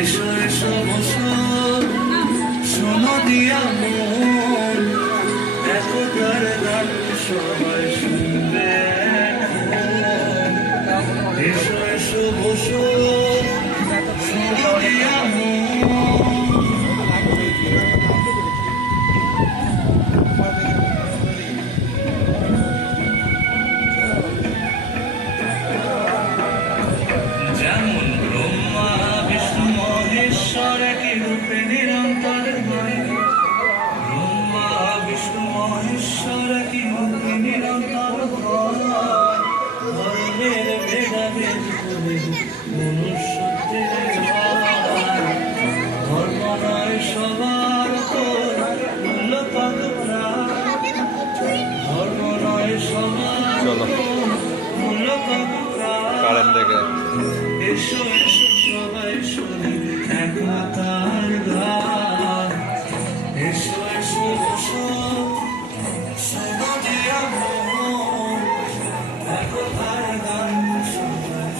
এসো এসো বসো শোনো দিয়া মন একতার গান সবাই শুনবে এসো এসো বসো শোনো দিয়া যেমন ব্রহ্মা বিষ্ণু মহেশ্বর একই রূপে নিরন্তর হয় ব্রহ্মা বিষ্ণু মহেশ্বর একই রূপে নিরন্তর হয় ধর্মের ভেদাভেদ করে মনুষ্যত্বের ধর্ম নয় সবার মূল্য পাদুরা ধর্ম নয় সবার মূল্য পাদুরা এসো